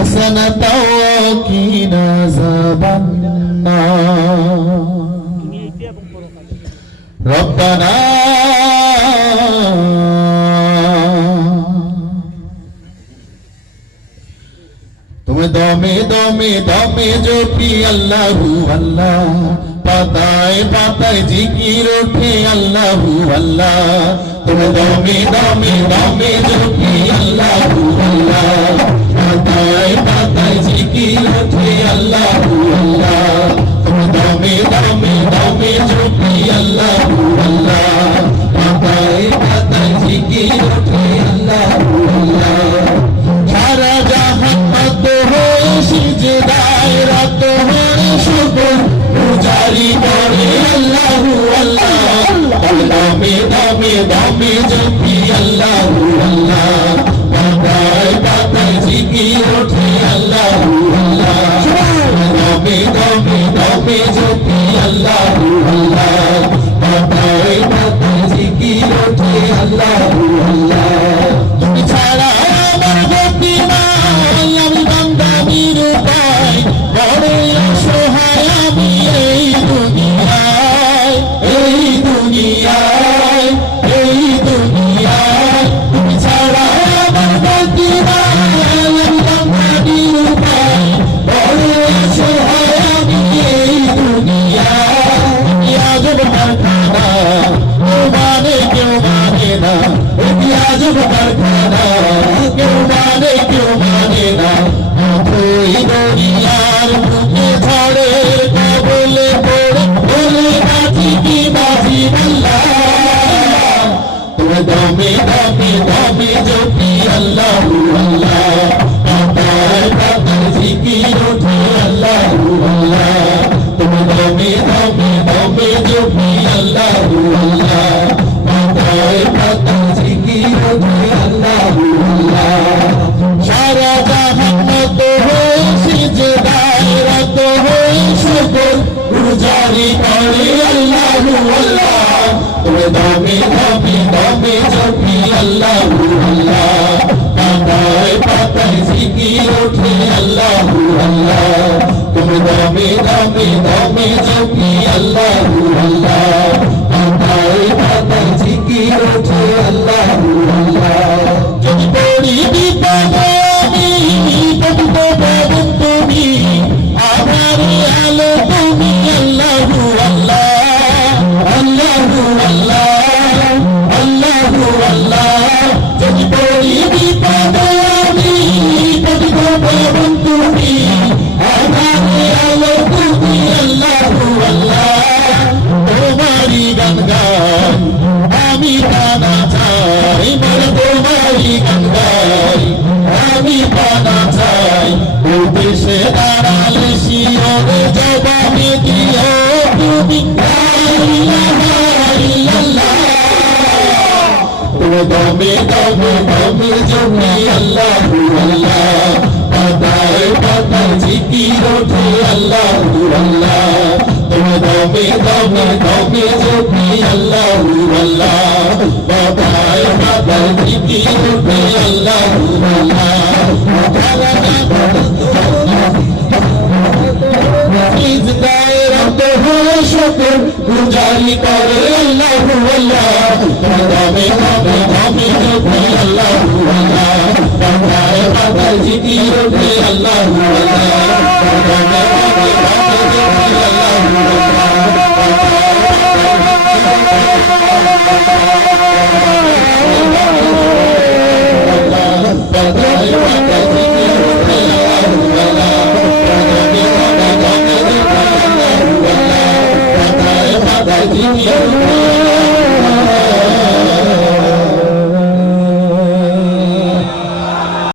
حسنة وقنا عذاب النار ربنا তুমি দমে দমে দমে জপি আল্লাহু আল্লাহ পাতায় পাতায় জিকির ওঠে আল্লাহু আল্লাহ তুমি দমে দমে দমে জপি আল্লাহু আল্লাহ পাতায় পাতায় জিকির ওঠে আল্লাহু আল্লাহ তুমি দমে দমে দমে জপি আল্লাহু আল্লাহ পাতায় পাতায় জিকির ওঠে আল্লাহু আল্লাহ সারা জাহান মত হয়ে সিজদায় রত হয়ে শুকর পূজারি করে আল্লাহু আল্লাহ দমে দমে দমে জপি আল্লাহু আল্লাহ পাতায় পাতায় জিকির ওঠে আল্লাহু আল্লাহ দমে দমে দমে জপি আল্লাহু আল্লাহ পাতায় পাতায় জিকির ওঠে আল্লাহু আল্লাহ তুমি ছাড়া আমার গতি নাই আমি বান্দা নিরুপায় বড় অসহায় আমি এই দুনিয়ায় তুমি ছাড়া আমার গতি নাই আমি বান্দা নিরুপায় বড় অসহায় আমি এই দুনিয়ায় আজব কারখানা কেউ মানে না আজব কারখানা কেউ মানে না ওই দুনিয়ার বুকে ঝড়ে কবলে পড়ে বলে বাঁচি কি বাঁচি আল্লাহ তুমি দমে দমে দমে জপি আল্লাহু আল্লাহ পাতায় পাতায় জিকির ওঠে আল্লাহু আল্লাহ তুমি দমে দমে দমে জপি আল্লাহু আল্লাহ পাতায় পাতায় জিকির ওঠে আল্লাহু আল্লাহ সারা জাহান মত হয়ে সিজদায় রত হয়ে শুকর পূজারি করে আল্লাহু আল্লাহ তুমি দমে দমে দমে জপি আল্লাহু আল্লাহ পাতায় পাতায় জিকির ওঠে আল্লাহু আল্লাহ তুমি দমে দমে দমে জপি আল্লাহু আল্লাহ পাতায় পাতায় জিকির ওঠে আল্লাহু আল্লাহ যদি পড়ি বিপদে আমি পতিত পাবন তুমি আমার আলো তুমি আল্লাহু আল্লাহ আল্লাহু আল্লাহ আল্লাহু আল্লাহ যদি পড়ি বিপদে আমি পতিত পাবন তুমি আমার আলো তুমি আল্লাহু আল্লাহ তোমারি গান গাই আমি পানা চাই বল তোমারি গান গাই আমি পানা চাই ও দেশে দাঁড়ালে শিওরে জবাবে দিও তুমি লা ইলাহা ইল্লাল্লাহ তুমি দমে দমে দমে জপি আল্লাহু আল্লাহ পাতায় পাতায় জিকির ওঠে আল্লাহু আল্লাহ তুমি দমে দমে দমে জপি আল্লাহু আল্লাহ পাতায় পাতায় জিকির ওঠে আল্লাহু আল্লাহ সিজদায় রত হয়ে শুকর পূজারি করে আল্লাহু আল্লাহ তুমি দমে দমে দমে জপি আল্লাহু আল্লাহ পাতায় পাতায় জিকির ওঠে আল্লাহু আল্লাহ দমে দমে দমে জপি আল্লাহু আল্লাহ